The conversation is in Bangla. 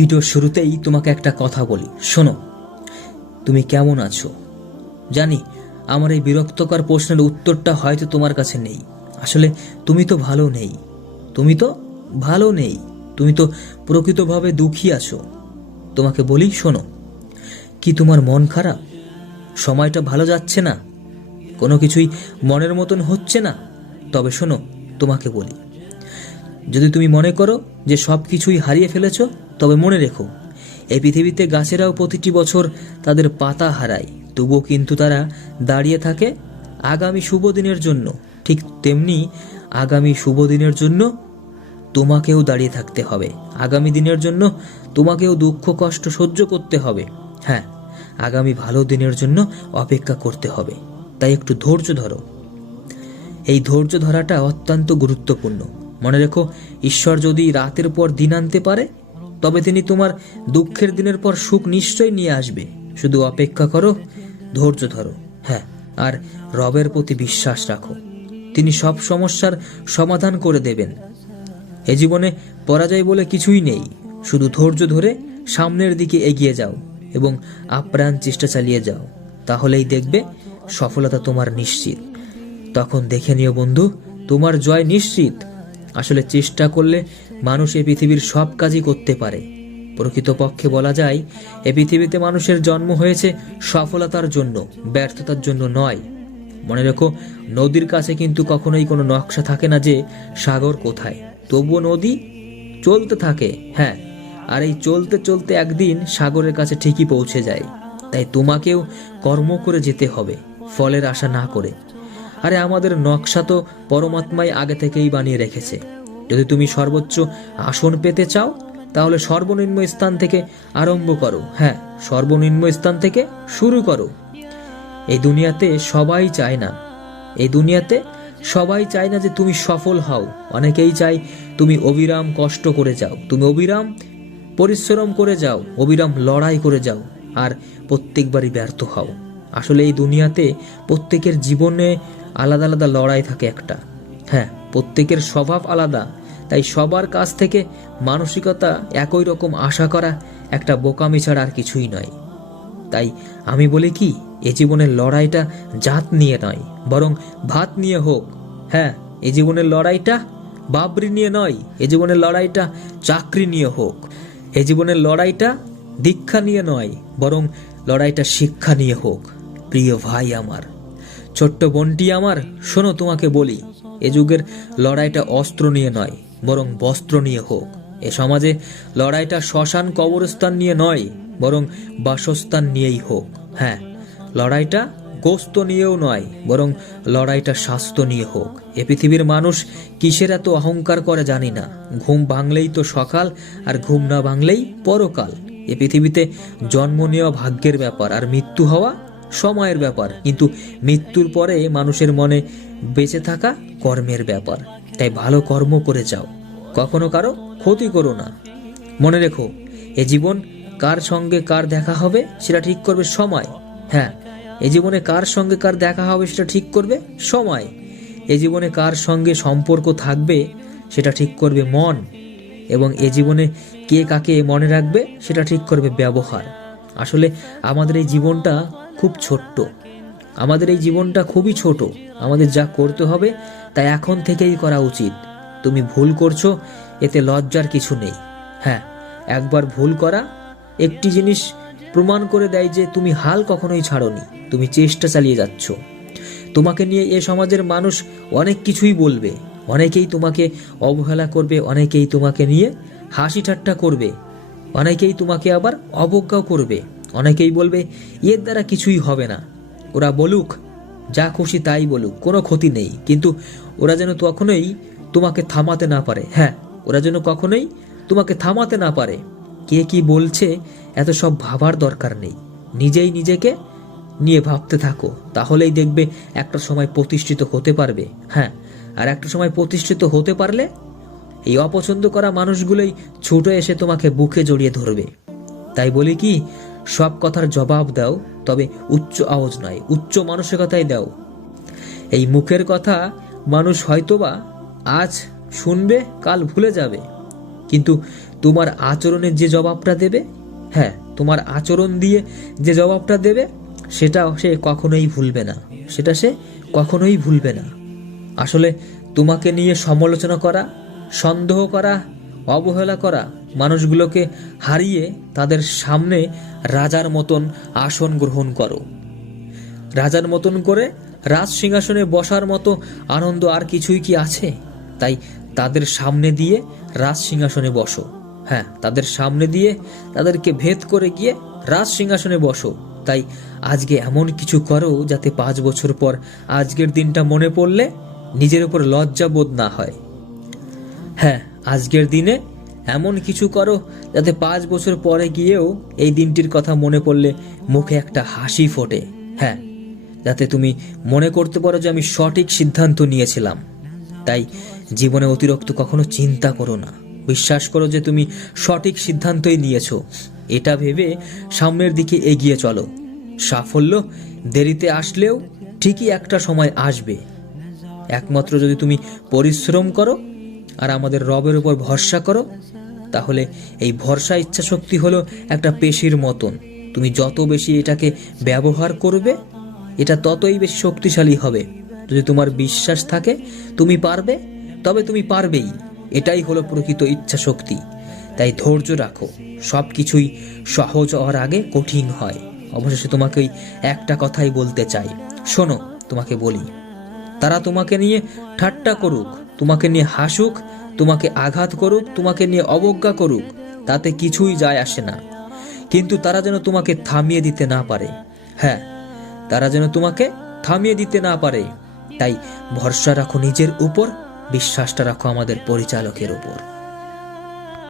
ভিডিওর শুরুতেই তোমাকে একটা কথা বলি, শোনো। তুমি কেমন আছো? জানি আমার এই বিরক্তকর প্রশ্নের উত্তরটা হয়তো তোমার কাছে নেই। আসলে তুমি তো ভালো নেই, তুমি তো ভালো নেই, তুমি তো প্রকৃতভাবে দুঃখী আছো। তোমাকে বলি, শোনো। কি তোমার মন খারাপ? সময়টা ভালো যাচ্ছে না? কোনো কিছুই মনের মতন হচ্ছে না? তবে শোনো, তোমাকে বলি, যদি তুমি মনে করো যে সব কিছুই হারিয়ে ফেলেছো, তবে মনে রেখো, এই পৃথিবীতে গাছেরাও প্রতিটি বছর তাদের পাতা হারায়, তবুও কিন্তু তারা দাঁড়িয়ে থাকে আগামী শুভ দিনের জন্য। ঠিক তেমনি আগামী শুভ দিনের জন্য তোমাকেও দাঁড়িয়ে থাকতে হবে। আগামী দিনের জন্য তোমাকেও দুঃখ কষ্ট সহ্য করতে হবে। হ্যাঁ, আগামী ভালো দিনের জন্য অপেক্ষা করতে হবে। তাই একটু ধৈর্য ধরো। এই ধৈর্য ধরাটা অত্যন্ত গুরুত্বপূর্ণ। মনে রেখো, ঈশ্বর যদি রাতের পর দিন আনতে পারে, তবে তিনি তোমার দুঃখের দিনের পর সুখ নিশ্চয়ই নিয়ে আসবে। শুধু অপেক্ষা করো, ধৈর্য ধরো। হ্যাঁ, আর রবের প্রতি বিশ্বাস রাখো, তিনি সব সমস্যার সমাধান করে দেবেন। এ জীবনে পরাজয় বলে কিছুই নেই। শুধু ধৈর্য ধরে সামনের দিকে এগিয়ে যাও এবং আপ্রাণ চেষ্টা চালিয়ে যাও। তাহলেই দেখবে সফলতা তোমার নিশ্চিত। তখন দেখে নিও বন্ধু, তোমার জয় নিশ্চিত। আসলে চেষ্টা করলে মানুষ এই পৃথিবীর সব কাজই করতে পারে। প্রকৃতপক্ষে বলা যায়, এই পৃথিবীতে মানুষের জন্ম হয়েছে সফলতার জন্য, ব্যর্থতার জন্য নয়। মনে রেখো, নদীর কাছে কিন্তু কখনোই কোনো নকশা থাকে না যে সাগর কোথায়। তবুও নদী চলতে থাকে। হ্যাঁ, আর এই চলতে চলতে একদিন সাগরের কাছে ঠিকই পৌঁছে যায়। তাই তোমাকেও কর্ম করে যেতে হবে, ফলের আশা না করে। আরে আমাদের নকশা তো পরমাত্মাই আগে থেকেই বানিয়ে রেখেছে। যদি তুমি সর্বোচ্চ আসন পেতে চাও, তাহলে সর্বনিম্ন স্থান থেকে আরম্ভ করো। হ্যাঁ, সর্বনিম্ন স্থান থেকে শুরু করো। এই দুনিয়াতে সবাই চায় না, সবাই চায় না যে তুমি সফল হও। অনেকেই চায় তুমি অবিরাম কষ্ট করে যাও, তুমি অবিরাম পরিশ্রম করে যাও, অবিরাম লড়াই করে যাও, আর প্রত্যেকবারই ব্যর্থ হও। আসলে এই দুনিয়াতে প্রত্যেকের জীবনে আলাদা আলাদা লড়াই থাকে একটা। হ্যাঁ, প্রত্যেকের স্বভাব আলাদা। তাই সবার কাছ থেকে মানসিকতা একই রকম আশা করা একটা বোকামি ছাড়া আর কিছুই নয়। তাই আমি বলি কি, এ জীবনের লড়াইটা জাত নিয়ে নয়, বরং ভাত নিয়ে হোক। হ্যাঁ, এ জীবনের লড়াইটা বাবরি নিয়ে নয়, এ জীবনের লড়াইটা চাকরি নিয়ে হোক। এ জীবনের লড়াইটা দীক্ষা নিয়ে নয়, বরং লড়াইটা শিক্ষা নিয়ে হোক। প্রিয় ভাই আমার, ছোট্ট বোনটি আমার, শোনো, তোমাকে বলি, এ যুগের লড়াইটা অস্ত্র নিয়ে নয়, বরং বস্ত্র নিয়ে হোক। এ সমাজে লড়াইটা শ্মশান কবরস্থান নিয়ে নয়, বরং বাসস্থান নিয়েই হোক। হ্যাঁ, লড়াইটা গোস্ত নিয়েও নয়, বরং লড়াইটা স্বাস্থ্য নিয়ে হোক। এ পৃথিবীর মানুষ কিসের এত অহংকার করে জানি না। ঘুম ভাঙলেই তো সকাল, আর ঘুম না ভাঙলেই পরকাল। এ পৃথিবীতে জন্ম নেওয়া ভাগ্যের ব্যাপার, আর মৃত্যু হওয়া সময়ের ব্যাপার। কিন্তু মৃত্যুর পরে মানুষের মনে বেঁচে থাকা কর্মের ব্যাপার। তাই ভালো কর্ম করে যাও, কখনো কারো ক্ষতি করো না। মনে রেখো, এ জীবন কার সঙ্গে কার দেখা হবে সেটা ঠিক করবে সময়। হ্যাঁ, এ জীবনে কার সঙ্গে কার দেখা হবে সেটা ঠিক করবে সময়। এ জীবনে কার সঙ্গে সম্পর্ক থাকবে সেটা ঠিক করবে মন। এবং এ জীবনে কে কাকে মনে রাখবে সেটা ঠিক করবে ব্যবহার। আসলে আমাদের এই জীবনটা খুব ছোট্ট, আমাদের এই জীবনটা খুবই ছোট। আমাদের যা করতে হবে তা এখন থেকেই করা উচিত। তুমি ভুল করছো, এতে লজ্জার কিছু নেই। হ্যাঁ, একবার ভুল করা একটি জিনিস প্রমাণ করে দেয় যে তুমি হাল কখনোই ছাড়োনি, তুমি চেষ্টা চালিয়ে যাচ্ছ। তোমাকে নিয়ে এ সমাজের মানুষ অনেক কিছুই বলবে, অনেকেই তোমাকে অবহেলা করবে, অনেকেই তোমাকে নিয়ে হাসি ঠাট্টা করবে, অনেকেই তোমাকে আবার অবজ্ঞাও করবে। অনেকেই বলবে এর দ্বারা কিছুই হবে না। ওরা বলুক, যা খুশি তাই বলুক, কোনো ক্ষতি নেই। কিন্তু ওরা যেন কখনোই তোমাকে থামাতে না পারে। হ্যাঁ, ওরা যেন কখনোই তোমাকে থামাতে না পারে। কে কি বলছে এত সব ভাবার দরকার নেই। নিজেই নিজেকে নিয়ে ভাবতে থাকো, তাহলেই দেখবে একটা সময় প্রতিষ্ঠিত হতে পারবে। হ্যাঁ, আর একটা সময় প্রতিষ্ঠিত হতে পারলে এই অপছন্দ করা মানুষগুলোই ছুটে এসে তোমাকে বুকে জড়িয়ে ধরবে। তাই বলি কি, সব কথার জবাব দাও, তবে উচ্চ আওয়াজ নয়, উচ্চ মানসিকতায় দাও। এই মুখের কথা মানুষ হয়তোবা আজ শুনবে, কাল ভুলে যাবে, কিন্তু তোমার আচরণের যে জবাবটা দেবে, হ্যাঁ, তোমার আচরণ দিয়ে যে জবাবটা দেবে, সেটা সে কখনোই ভুলবে না, সেটা সে কখনোই ভুলবে না। আসলে তোমাকে নিয়ে সমালোচনা করা, সন্দেহ করা, অবহেলা করা মানুষগুলোকে হারিয়ে তাদের সামনে রাজার মতন আসন গ্রহণ করো। রাজার মতন করে রাজ সিংহাসনে বসার মতো আনন্দ আর কিছুই কি আছে? তাই তাদের সামনে দিয়ে রাজ সিংহাসনে বসো। হ্যাঁ, তাদের সামনে দিয়ে তাদেরকে ভেদ করে গিয়ে রাজ সিংহাসনে বসো। তাই আজকে এমন কিছু করো যাতে 5 বছর পর আজকের দিনটা মনে পড়লে নিজের উপর লজ্জা বোধ না হয়। হ্যাঁ, আজকের দিনে এমন কিছু করো যাতে 5 বছর পরে গিয়েও এই দিনটির কথা মনে পড়লে মুখে একটা হাসি ফোটে। হ্যাঁ, যাতে তুমি মনে করতে পারো যে আমি সঠিক সিদ্ধান্ত নিয়েছিলাম। তাই জীবনে অতিরিক্ত কখনো চিন্তা করো না, বিশ্বাস করো যে তুমি সঠিক সিদ্ধান্তই নিয়েছো। এটা ভেবে সামনের দিকে এগিয়ে চলো। সাফল্য দেরিতে আসলেও ঠিকই একটা সময় আসবে, একমাত্র যদি তুমি পরিশ্রম করো আর আমাদের রবের উপর ভরসা করো। তাহলে এই ভরসা ইচ্ছা শক্তি হলো একটা পেশির মতন, তুমি যত বেশি এটাকে ব্যবহার করবে এটা ততই বেশি শক্তিশালী হবে। যদি তোমার বিশ্বাস থাকে তুমি পারবে, তবে তুমি পারবেই। এটাই হলো প্রকৃত ইচ্ছা শক্তি। তাই ধৈর্য রাখো, সব কিছুই সহজ হওয়ার আগে কঠিন হয়। অবশেষে তোমাকে একটা কথাই বলতে চাই, শোনো, তোমাকে বলি, তারা তোমাকে নিয়ে ঠাট্টা করুক, তোমাকে নিয়ে হাসুক, তোমাকে আঘাত করুক, তোমাকে নিয়ে অবজ্ঞা করুক, তাতে কিছুই যায় আসে না। কিন্তু তারা যেন তোমাকে থামিয়ে দিতে না পারে। হ্যাঁ, তারা যেন তোমাকে থামিয়ে দিতে না পারে। তাই ভরসা রাখো নিজের উপর, বিশ্বাসটা রাখো আমাদের পরিচালকের উপর।